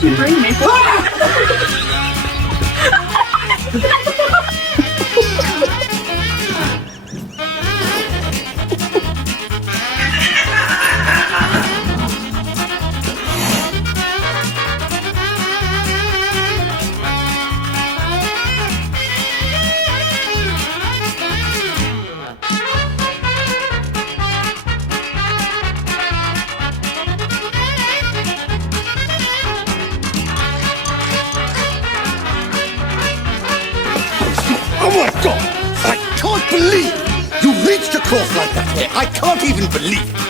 did you bring me? Oh my God! I can't believe you reached across like that. I can't even believe it.